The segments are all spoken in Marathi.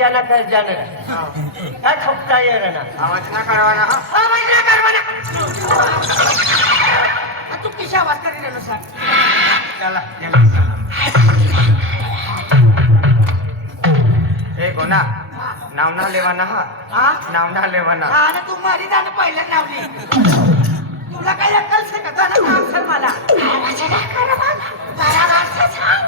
जाना कर जाना काय ठोकता ये रे ना आवाज ना करवाना हा आवाज ना करवाना तू किशा आवाज कर रहे हो सर चला ए गोना नाव ना लेवाना हा नाव ना लेवाना हा ना तू मारी जाणं पहिलं नावली तुला काय अक्कल से का गाणं नाव सर मला आवाज ना करवाना जरा वाटतं सांग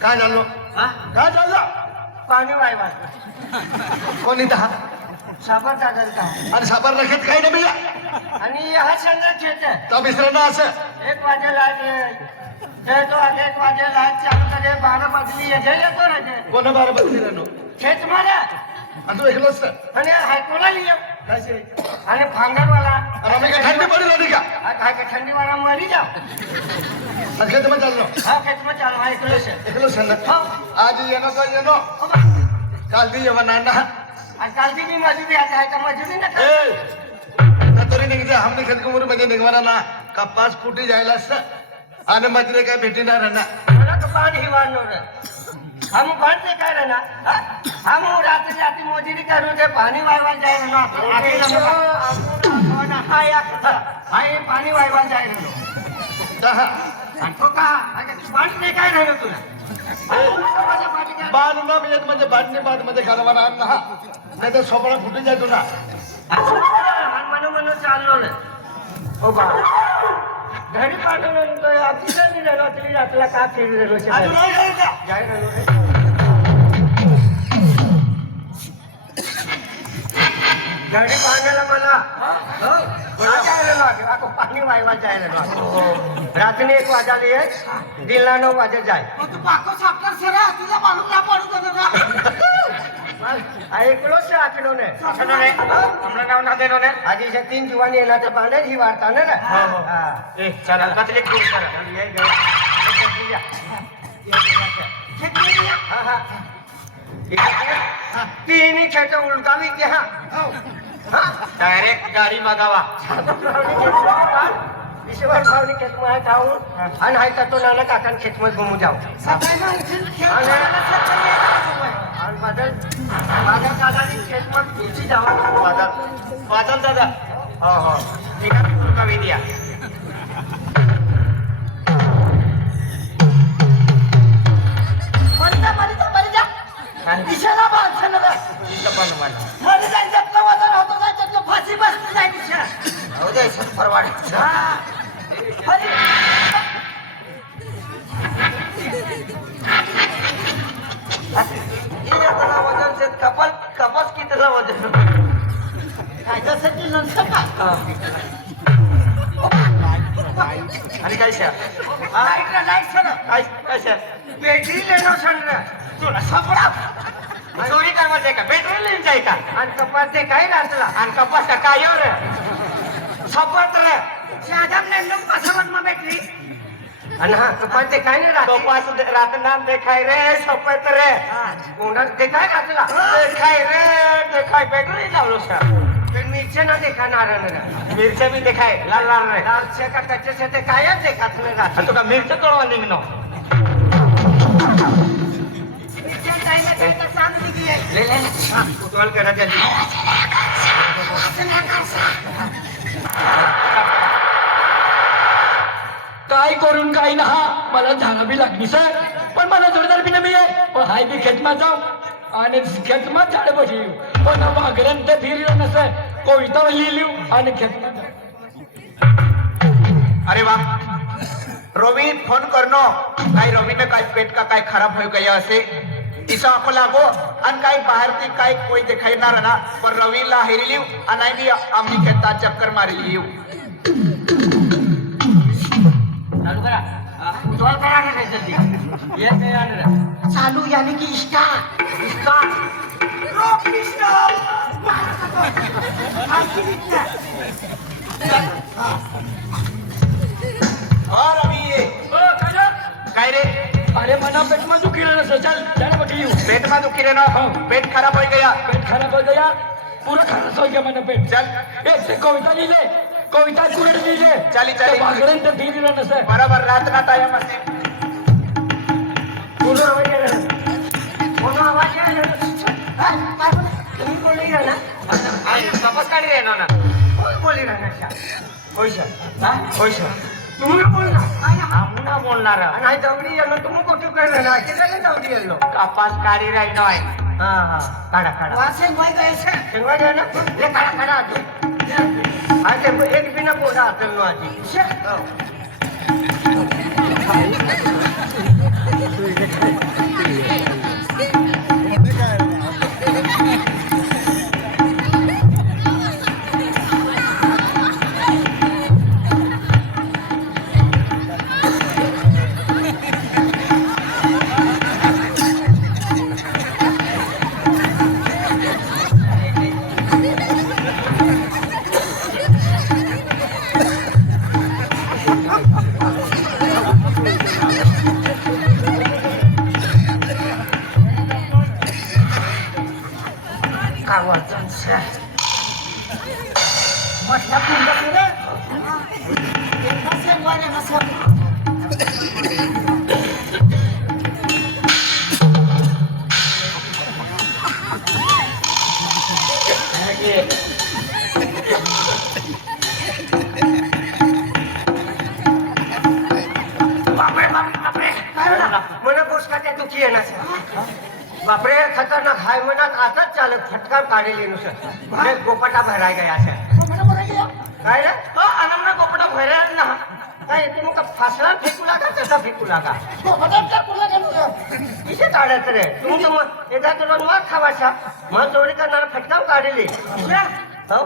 काय झालं काय झालं पाणी वायवा कोणी दहा साबर दादर का आणि सापर रखेत काही नाही मिळा आणि हा चंद्र खेत तर मित्रांनो असं 1 वाजे लाईट तो आगे 1 वाजे लाईट चालू करे 12 बजली येतो रे कोण बारा बसलेलं खेत मला आणि तू ऐकलंस तर आणि हायकोला लियो काय ते? आणि भांगरवाला आणि आम्ही काय थंडी पडली होती का काय का थंडी वाला मरी जाओ आज खेळ मग चाललो हा खेत में चालू है एकलो से ऐकलं सांग हो आज येणं तर येणं काल ती येवा नाना आज काल ती मी मजुरी आता है का मजुरी ना ए तरी निघते हमने खेत कुमूर मध्ये निघवाना ना का 5 फुटी जायला असतं आणि मजरे काय भेटणार ना मला तो पानी ही वानो रे हम बनते कह रहे ना हम रात रात मजुरी करू दे पानी वायवा जाए ना आके ना हाय हाय पानी वायवा जाए ना दहा तो का तू बनते काय रे तुला बाण ना मिळत म्हणजे बाटणी बाद मध्ये घालवाना अन्न हा नाही तर सोपडा फुटून जायचो ना म्हणून चाललो रे हो बा घरी पाठवलं तो ऑफिसर निघालो तरी आपला का फिरलेलो घरी पाण्याला मला पाणी वायवा जायला रात्री 1 वाजाली आहे दिला 9 वाजे जाय तू पाको सापटर सरा तुला मालूम ना पडू ना ऐकलो से आखलो ने हमला नाव ना देनो ने आधी से 3 जुवानी येणार तर पाण्यात ही वार्ता ना ए चला कतले पूर करा तीन खेट उलटावी की हा डायरेक्ट गाडी मागावा ईश्वर भावनी खेत मध्ये जाऊन आणि हाय तो नाना काकान खेत मध्ये घुमू जाऊ आणि बदल माझ्या दादानी खेत मध्ये घुमची जाऊ वादल दादा हो हो ठीक आहे तुका विद्या दिशाला बांधलं ना पण मला मध्ये जायचं वजन होतं त्याच्यातलं फाशी बसली जाय दिशा हो दे परवाड वजन से कपास कितीला वजन काय जसं की नसतं का आणि काय शा लाईट सर काय काय शा बॅटरी लेनो सण तुला सपडा चोरी कामाचं का पेट्रोल लेन जाय का आणि कपास ते काय राहतला आणि कपास काय रे सपट रे शादम लेनो पासवन में बॅटरी आणि हा कपास ते काय नाही राहत कपास रात नाम देखाय रे सपट रे कोणा ते काय राहतला देखाय रे देखाय पेट्रोल लावलो शा पण मिरच्या ना देखा नारायण मिरच्या भी देखाय लाल लाल रे लालच्या का कच्च्या से ते कायच देखात नाही राहत तुका मिरच्या तोडवा निघनो ले कुतूहल करा त्याची काय करून काही ना हा मला झाला बी लागली सर पण मला जोरदार बी नाही आहे पण हाय बी खेतमा जाऊ आणि खेतमा झाड बसली पण वागरण ते फिरलं नसं कविता लिहिली आणि खेतमा अरे वा रोमी फोन करनो काय रोमी में काय पेट का काय खराब हो गया असे इसा आपको लागो आणि काय बाहेर ती काय कोई देखायणार ना पण रवीला हेरिलीव आणि मी आम्ही खेता चक्कर मारलीव चालू करा उठवाल करा रे जल्दी ये काय आलं चालू यानी की इष्टा रोक इष्टा और अभी ये काय रे अरे मना पेटમાં દુખી રહ્યો છે ચાલ જાણે બટી पेट में दुखी रहना हाँ। पेट खराब हो गया पेट खराब हो गया पूरा खराब हो गया મને पेट चल ए ते कविता लिहिले कविता कुरड लिहिले चाली, चाली. वागरण ते भीर न से बराबर रात ना टाइम असे कोण आवाज आला कोण आवाज आला तुम्ही बोलली ना तपास काढी रे ना कोण बोलली ना पैसा पैसा तुम्ही बोलणार आम्ही बोलणार नाही दौडी येलो तुम्ही कुठे करणार ना किती दौडी येलो तपास काढी राही नाही हा हा काढा काढा वासेन वय गयसे शेंगवा ना ले काढा काढा आजू आज एक बिना बोला असेल आजी મને પુસ્તકે દુખી એના છે બાપરે ખતરનાક હાય મનાક આતા જ ચાલે ફટકાર કાઢેલીનું છે મને ગોપટા ભરાઈ ગયા છે काय रे अनमना गोपटा भरायला ना काय तुम्ही का फासला फेकू लागा कसा फेकू लागा किसे काढायचं रे तुम्ही तर मग एकदा तुला मार खावायचा मग चोरी करणार फटकाव काढली हो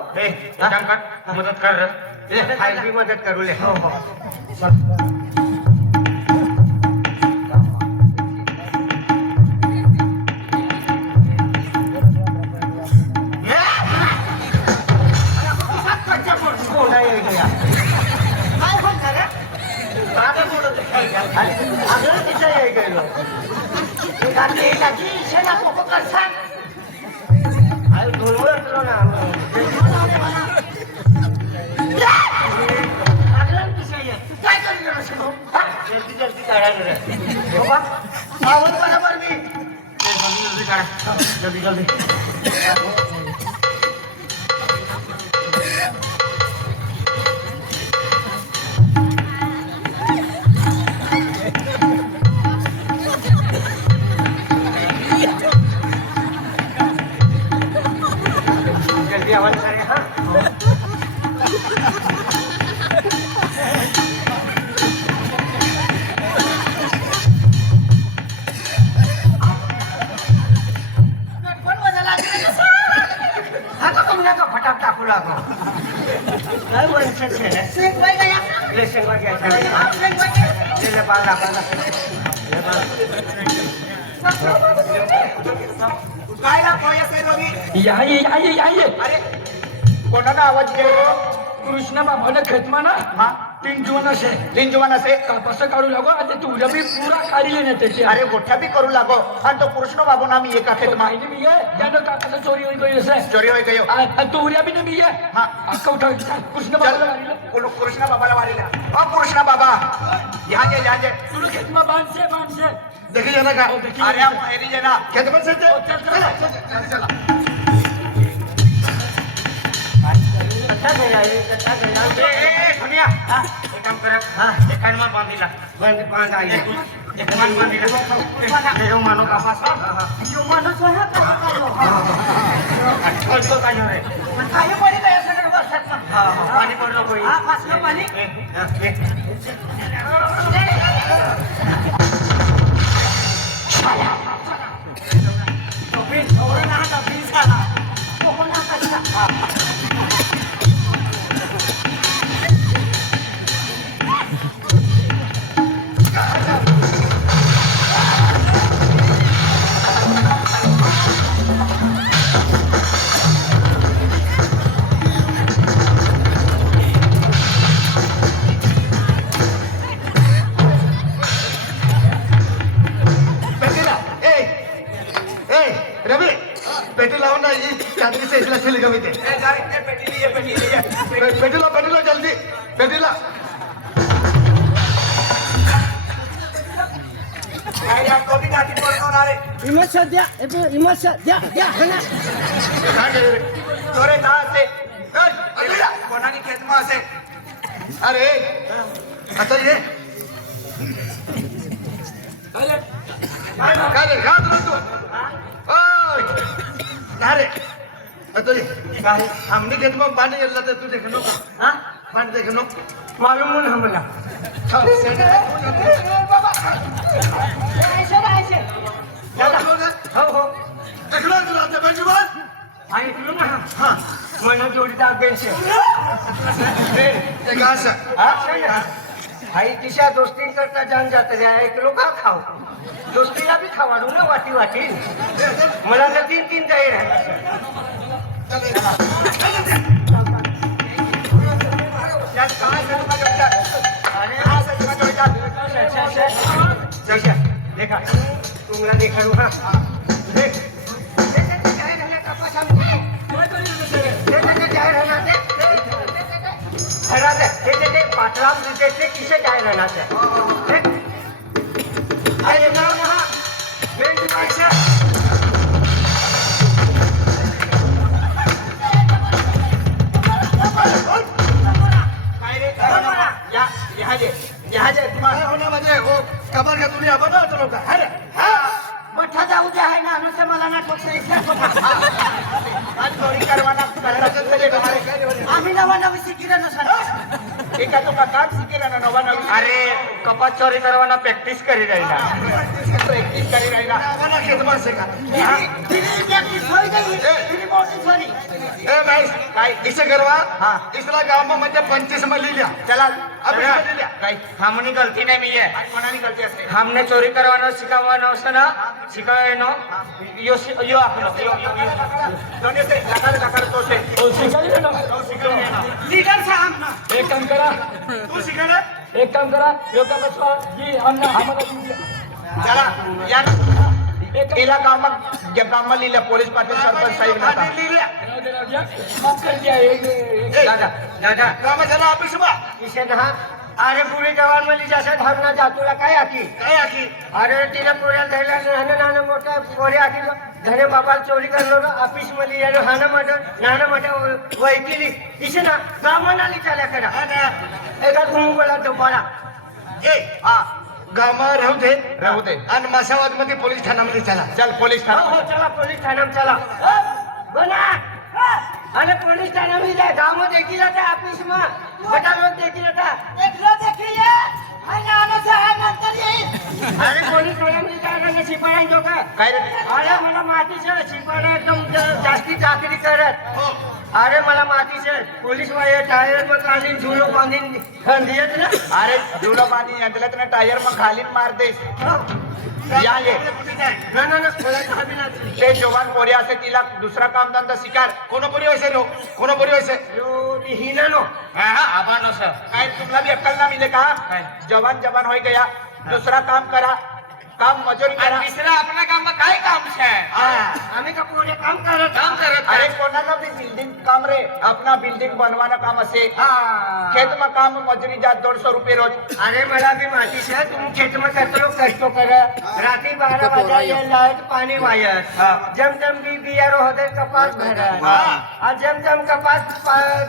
मदत कर रे बी मदत करू ले हो हो बरोबर मी जल्दी जल्दी जल्दी आवाज करे हाँ अरे कोणाला आवाज केला कृष्ण बाबाने खेतमा ना हा टिंजवन असे लिंजवान असे कापास काढू लागो आता तुझ्या बी पुरा काढी ना त्याची अरे मोठ्या बी करू लागो आणि तो कृष्ण बाबू ना मी एका खेत माहिती मी आहे त्यानं काकाला चोरी होई गई असे चोरी होय गयो आणि तो उर्या बी मी आहे हा अक्का उठा कृष्ण चल बाबाला मारिलं कृष्ण बाबाला मारिला ओ कृष्ण बाबा यहाँ जे तुला खेतमा बांधसे बांधसे देखी जाना का अरे आप मेरी जना खेत में से चल कसा गया दुनिया एक काम कर हाँ एक कान में बांधिला बांध आई एक मान बांधिला ये मानो का पास यो मानो तो है और तो काय रे काय पडी काय सगळं बसत हां पाणी पडलं कोई हां पासलं पाणी तो भी और ना का भी साला तो कोणा कसा रवी पेटी लावून ना ही चादरी से इसला चली गई थे ए जा इतने पेटी लिए पेटी ला जल्दी पेटी ला काय या कोणी गाठी पडणार आहे इमोशन द्या इमोशन द्या काय करे रे? तोरे का असे कोणाने खेचमा असे अरे आता ये काय रे घात रे तू ओय काय रे आता ये काय हमने खेत में पानी गेला तर तू देखनो हा पानी देखनो मालूम नहीं हमला हो हो देखलो तुला आता पाहिजे बस ऐकलं ना हा मला जोडीदार बेंच ते का असं आई तिच्या दोस्ती करता जाण जात रे ऐकलो का खाऊ दोस्तीला बी खावाडू ना वाटी वाटी मला तर 3 जाहीर आहे देखा तुम्हाला देखाडू हा देख पाटला किसे जाहीर रहना यहाँ जे तुम्हाला होण्यामध्ये हो कबर का तुम्ही आपण चलो का अरे मोठा जाऊ द्या आहे ना अनुसार मला ना आज चोरी करवाना आम्ही नवा नवी शिकिरा नसणार एका तो का शिकेला ना नवा नवी अरे कपात चोरी करवाना प्रॅक्टिस करी राहिला तो एकटीच करी राहिला आम्हाला खेत मासे का ए भाई काय इसे करवा हाँ। इसला गांव में म्हणजे 25 में लिया चला अभी ले लिया काय हमनी गलती नहीं मी है आज कोणाने गलती असते हमने चोरी करवाना सिखावाना असतं ना शिकायनो यो आपलं दोन्ही से लकार तो से हो, शिकायला ना. लीडर साहब ना एक काम करा तू शिकायला एक काम करा योगा बसवा जी आम्हाला देऊन द्या. चला या एक केला काम गामમાં लिहिल्या पोलीस पाटील सरपंच साहेब नव्हता राहू दे, राहू द्या. माफ कर द्या. दादा कामाला ऑफिस मा किसे ना अरे पुरी जवान मली जसं धरणा जातुला काय आकी काय आखी अरे तिला पोऱ्या धरला नाना मोठा पोरे आकी धने बाबाला चोरी करलो ना ऑफिस मध्ये यानो नाना मोठा वैकिली किसे ना गावाना लिचाल्या करा एका घुमगोला तो बडा ए हा गामा राहू दे. आणि मासावाद मध्ये पोलीस ठाण्यामध्ये चला चल पोलीस हो ठाणा हो चला पोलीस ठाण्यात चला बना अरे पोलीस ठाण्यामध्ये जाए गाँव में देखी जाता ऑफिस में बटा लोग देखी जाता अरे पोलीस ठाण्यामध्ये जायला शिपाई जो का काय रे अरे मला मातीचं शिपाई एकदम जास्ती चाकरी करत अरे मला मातीचं पोलीस वाले टायर मग आणि झुलो बांधून दियत ना अरे जुलो पाणी यांतल्यात ना टायर मग खालीत मारते या ये ना मला दहावी लागली. ते जवान पोरी असे तिला दुसरा काम धंदा शिकार कोणपरी वैसे नो कोणपरी वैसे यो ती हिना नो आबान सर काय तुमला भी अक्कल ना मिले का जवान जवान हो गया दूसरा काम करा काम मजूरी करा तिसरा आपल्या कामात काय काम आम्ही का पुढे काम करत अरे कोणाला भी बिल्डिंग काम रे अपना बिल्डिंग बनवाना काम असे हाँ. खेत में काम मजुरी जा 200 रुपये रोज अरे मला भी माहिती है तुम खेत में करते लोग कष्ट कर रात्री 12 वाजा ये लाइट पानी वायर जम बी बियारो होते कपास भरत और जम कपास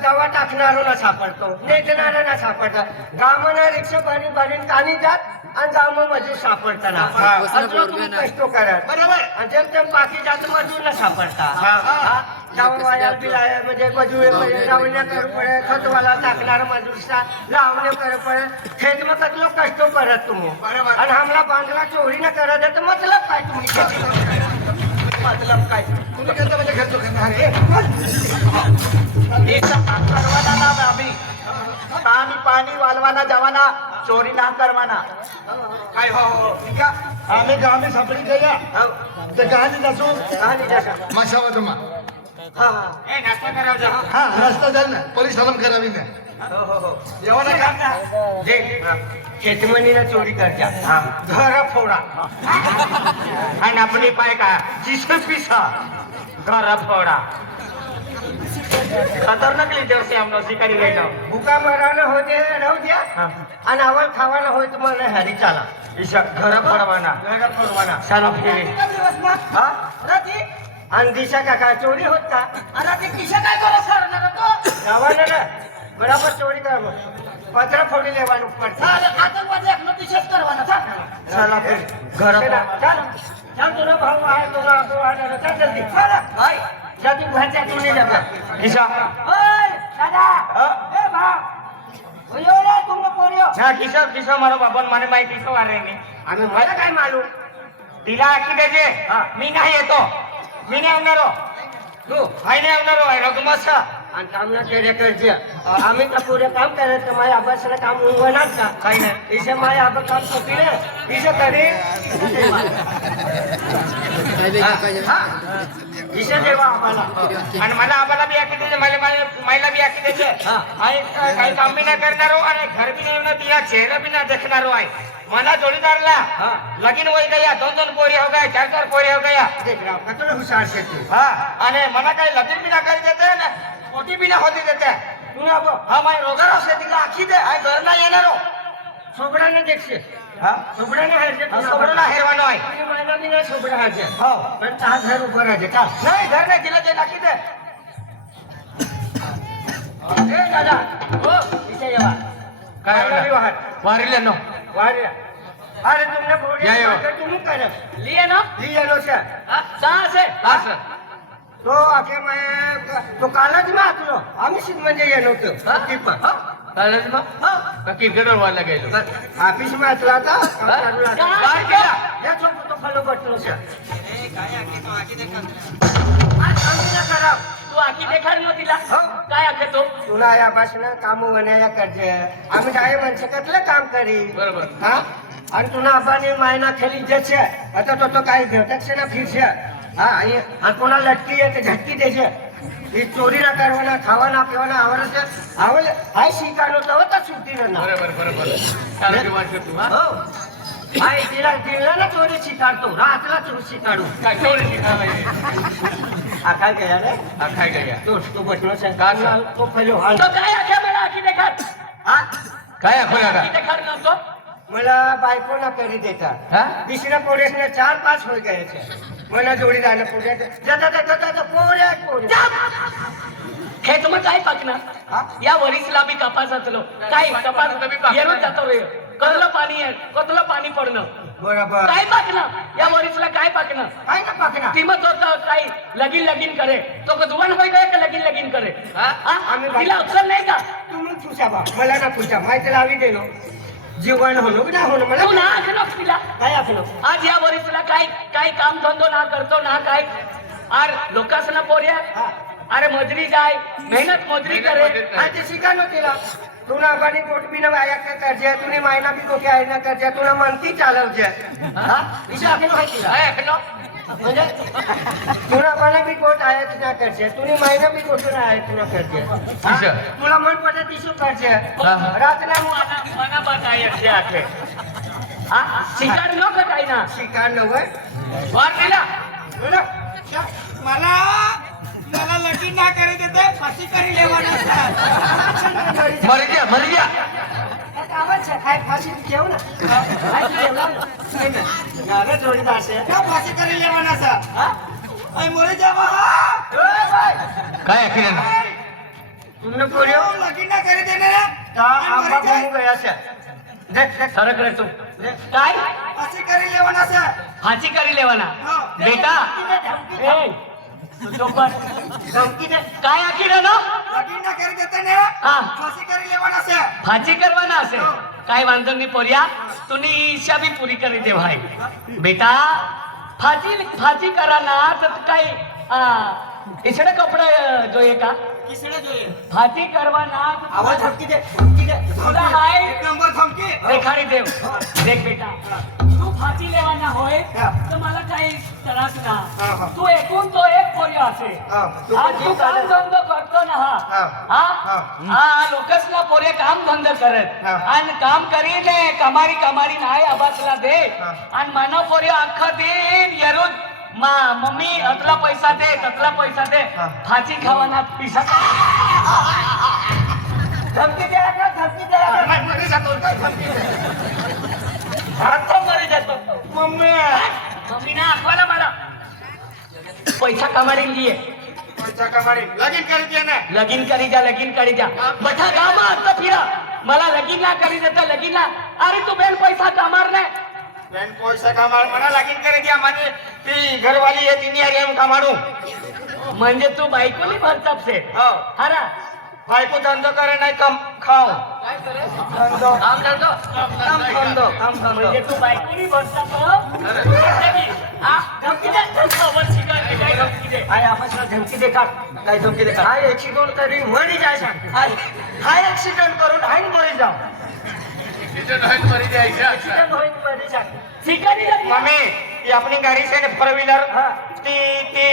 दवा टाकणारो ना सापडतो नेटणारा ना सापडता गावाना रिक्षा भरी कानी जात आणि गाव मजूर सापडताना कष्ट करत बरोबर आणि जम बाकी जात मजूर ना सापडता लावण्या बिलाय म्हणजे मजूर लावण्या करू पडे खतवाला टाकणार मजूरचा लावण्या करू पडे खेत मग कतलो कष्ट करत तुम्ही आणि हमला बांधला चोरी न करत आहे तर मतलब काय तुम्ही मतलब काय तुम्ही केलं म्हणजे खेळतो काम करवाना ना आम्ही पाणी पाणी वालवाना जवाना चोरी ना करवाना काय हो ठीक आहे आम्ही गावी सापडी गया तर कहाणी नसू आणि जसा माशावाद मा हा हा हा रस्ता झाला ना पोलीस हलम करावी ना हो हो हो जेवण का जे शेतमनीला चोरी करजा घर फोडा आणि आपली पाय का जिसं पिसा घर फोडा खतरनाक लिडर से हम लोग शिकारी गए ना भुका मरानं होते राहू द्या आणि आवड खावानं होय तुम्हाला हरी चाला घर फोडवाना घर फोडवाना चला फिरे हा आणि दिशा काका चोरी होत का गावानं ना बराबर चोरी कर मग पत्र फोडी लेવાનું પડશે चला फिर घर चल चल तुला भाऊ आहे तुला आजो आहे चल जल्दी चल भाई जा तू घरच्या तू नाही जाता किसा ओय दादा ए भाऊ ओयो रे तुम पोरियो हा किसा मारो बाबन माने माई किसा वारे ने आम्ही मला काय मालूम तिला आखी देजे मी नाही येतो मी नाही येणार तू भाई नाही येणार आहे रघुमसा आणि काम ना केले करजे आम्ही तर पुरे काम करायचं माझ्या अभ्यासाला काम उंगवणार का काही नाही इसे माझ्या अभ्यास काम सोपीले इसे करे इसे देवा आम्हाला आणि मला आम्हाला बी आखी देते मायला बी आखी देते काही काम बी नाही करणार आणि घर बी नाही येणार तिला चेहरा बी नाही देखणार आहे मला जोडीदारला लगीन होई गया 2 पोरी हो गया 4 पोरी हो गया देख रहा हूं कतलो हुशार से तू हा आणि मला काही लगीन बी ना करी देते ना पोटी बी ना होती देते तू ना बो हा माय रोगार असते तिला आखी दे आहे घर ना येणार सोबडाने देखशे हा सोबडाने हारजे सोबडं ना हेरवानो आहे तुझी महिना बी नाही सोबडा हारजे हो पण त्या घर उभं राहते का नाही घर नाही तिला ते दाखी दे ए दादा हो इथे येवा काय महिना बी वाहत वारीले नो वारे अरे तुमने बोली या, या. तुम कर लिए ना लिया लो सर कहाँ से असं तो आखे मैं तो कालच में आतलो आम्ही शिक म्हणजे ये नव्हतं कीपर चालेल मग का क्रिकेटर व्हायला गेलो ऑफिस में आतला था काय केला? या छोटो तो फॉलो बटलो सर आज आम्ही ना करा तू आखी देखार न तिला हो. काय आखे तो तुला या भाषण काम बनाया करजे आम्ही काय माणसं कसलं काम करी बरोबर. हा आणि तुला आबाने मायना खेळी जसे आता तो काही भेटत ना फिरશે हा आणि कोणा लटकी आहे ते झटकी द्यायचे ही चोरीला करवाना खावाना पिवाना आवड हाय शिकानो तर होता सुट्टी ना बरोबर चालेल वाटलं तू हा हो हाय तिला दिला ना चोरी शिकाडतो रातला चोरी शिकाडू काय चोरी शिकायला हा काय गया रे हा काय गया तो बसलो से का सांग? तो फलो तो काय आखे मला आखी देखार हा काय आखोला आखी देखार नव्हतो मला बायको ना करी देता हा तिसऱ्या पोरेसने 4-5 हो गए थे मला जोडीदार पोरे जाता पोरे हे तुम्ही काय पाकणार हा? या वरीसला बी कपास असलो काय कपास येणं जातो रे कसलं पाणी आहे कसलं पाणी पडणं बरोबर काय पाकणं या वरीसला काय पाकणं काय ना पाकना किंमत होतं काही लगीन करे तो जुवान होई गए का लगीन करे हा? आम्ही तिला अक्षर नाही का तुम्ही पूछा बा मला ना पूछा माहिती लावी देलो जीवन होणं की ना होणं मला तू ना आखलो तिला काय आपलं आज या वरीसला काय काम धंदो ना करतो ना काय आर लोकांना पोर्या हा अरे मजुरी जाय मेहनत मजुरी करे આજે શીખાનો તેલા તુના બાની કોટ બી ના આયા કરજે તુને માયના બી કોકે આયના કરજે તુના મનથી ચાલવજે હા ઈશા કેનો હાઈ તેલા काय आखलो म्हणजे तुला बाने बी कोट आयात ना करजे तुने मायना बी कोट ना आयात ना करजे ईशा. तुला मन पडे तिसू करजे हा. रातना मना बात आहे असे आखे हा शिकार न का काय ना શીખાનો હોય वार दिला બોલો मला मला लगीन ना करी देते फाशी करी लेवाना मर गया આવાજ છે ખાઈ ફાસી કેવું ના ખાઈ કેવું ના ના જોડીદાર છે का फाशी करी लेवाना सा હા आई मोरे जावा ઓય ભાઈ काय अखिल तुमने बोल्यो लगीन ना करी देने रे ता आंबा बनी गया છે देख देख सरक रे तू देख काय फाशी करी लेवाना सा फाशी करी लेवाना हा. बेटा ए तू चुप बस. धमकी दे काय आखीर ना लगीन ना करी देते ने हा फाशी करी लेवाना सा फाची करवाना असे काय वांधो नाही पोर्या तुनी इच्छा भी पुरी करी दे भाई बेटा फाची करा ना तर काय इकडे कपडा जो आहे का तिसरं જોઈએ फाटी करवा ना आवाज धमकी दे धमकी दे तुला हाय એક નંબર ધમકી देखाडी देव देख बेटा तू फाटी लेवाना होय तर मला काही त्रास ना तू एकूण तो एक पोरी असे आज तू काम धंदो करतो ना हा लोकसला पोरे काम धंदो करत आणि काम करीने कमारी कमारी नाही आबासला दे आणि मानव पोरे अख्खा दिन येरून मम्मी अतला पैसा दे ततला पैसा दे फाची खावाना पिसा धमकी दे का धमकी दे મરી જતો ધમકી हात मरी जातो મમ્મી मम्मी ना आठवाला मला पैसा कमाडी लिए પૈસા કમાડી લગીન કરી દે ને लगीन करी जा बठा गामा आता फिरा मला लगीन ना करी देता लगीन ना अरे तू बेन पैसा कमार ने બેન પૈસા કમાડ મને લગીન કરી દે મને તી ઘરવાળી એ તીની આરે હું કમાડું म्हणजे तू बायकोली भरताप से હા हरा ભાઈકો ધંધો કરે નહીં કમ ખાઓ ધંધો काम धंदो काम धंदो काम धंदो म्हणजे तू बायकोली भरताप धमकी दे वरची काय धमकी दे हाय आबासला धमकी दे का काय धमकी दे हाय ऍक्सिडेंट करी मरी जाय सांग हाय ऍक्सिडेंट करून हाय मरी जाव ऍक्सिडेंट होईन मरी जाय शिकारी झाली. મમ્મી એ આપણી ગાડી છે ને ફોર વ્હીલર હા. ती ती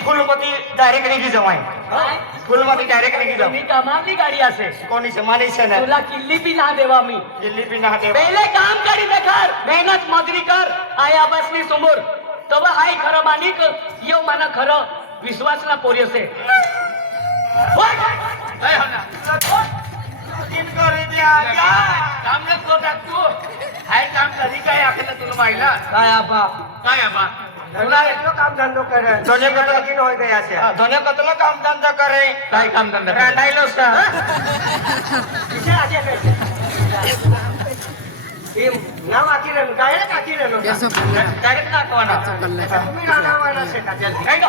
फुलमती डायरेक्ट निघी जवाय काय? फुलमती डायरेक्ट निघी जाऊ तुम्ही कमावली गाडी असे कोणी છે માની છે ને तुला किल्ली बी ना देवा मी દિલ્હી બી ના હાથે पहिले काम करी देखार मेहनत मजुरी कर आया बसली समोर तव हाय खरं मानिक येऊ मला खरं विश्वासला पोरी असे લગીન કરી દે काम नको टाकू हाय काम कधी काय आखलं तुला पाहिला काय आपा काय आबा तुला એટલો કામ ધંધો કરે ધોને કતલો લગીન હોય ગયા છે ધોને કતલો કામ ધંધો કરે काय काम धंदा રાંડાઈલો છે વિશે આજે કહે એમ નામ આખી રહેલું ડાયરેક્ટ આખી રહેલું ડાયરેક્ટ નાખવાના तुम्ही राहणारवाला છે का જલ્દી કઈ દો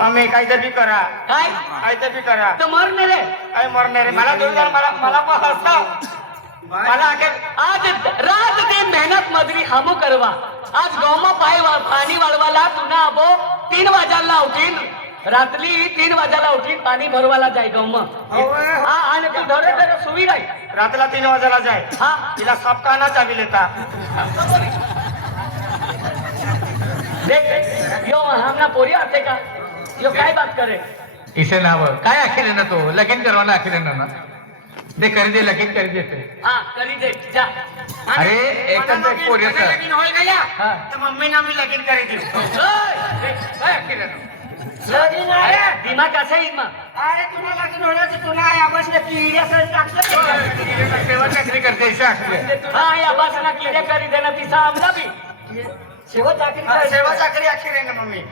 મમ્મી કાયદે બી કરા काय કાયદે બી કરા तर मरणे रे काय मरणे रे मला दोन मला मला पण हसता मला आगे आज रात दिन मेहनत मजुरी हमू करवा आज गावमा पाणी वाळवाला तुना आबो 3 वाजायला उठीन रात्री 3 वाजायला उठीन पाणी भरवाला जाय गावमा हा आणि तू धरे धरे सुवी राही रातला 3 वाजायला जाय हा तिला सापकाना चावी लेता देख यो हमना पोरी आते का यो काय बात करे इसे नाव काय आखिर ना तो लगीन करवाना आखिर ना दे करी दे लगीन करी देते हा करी दे जा अरे एकच एक पोरी મને લગીન હોય ગયા હા. તો મમ્મી ના બી લગીન કરી દીધું काय आखिर लगीन आहे अरे दिमाग असा येईल मग अरे तुला लगीन होण्याचं तुला आहे आबासला किड्याकडे टाकलं सेवा चाकरी करते इसे आखिर हा या बसना किडे करी देना तिचा आमला बी शेवट चाकरी હા, करायची. સેવા ચાકરી આખી રહે ને મમ્મી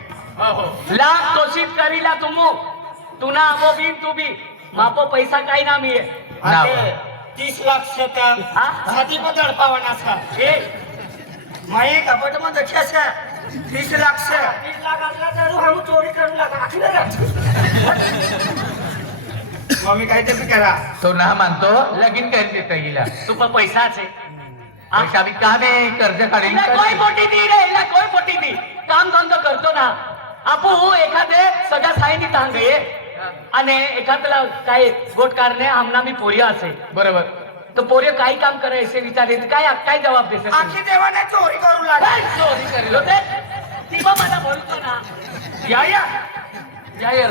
लाख तोशीत करीला तुमू तुना आबो बी तू बी मापो पैसा काय ना मिळे હા, તે 30 લાખ છે ત્યાં हा? હાથી પર તડપાવાના છે ए મારી કપટમાં દખ્યા છે 30 લાખ છે 30 लाख असला तर हम चोरी करू लागा आखी नाही राहत. મમ્મી કાયદે બી કરા तो ना मानतो लगीन करी देता हिला तू पण पैसा छे पैसा बी काम आहे कर्ज काढीन इला कोई मोठी दी रे इला कोई मोठी दी काम धंदो करतो ना आपू एखादे सगळा साईनी तांग ये आणि एखादला काय गोट कारणे आमना मी पोरिया असे बरोबर तर पोरिया काय काम करायचे विचारे काय काय जवाब देते આખી દેવાને ચોરી કરું લાગે चोरी करेल होते ती पण मला बोलतो ना या या या या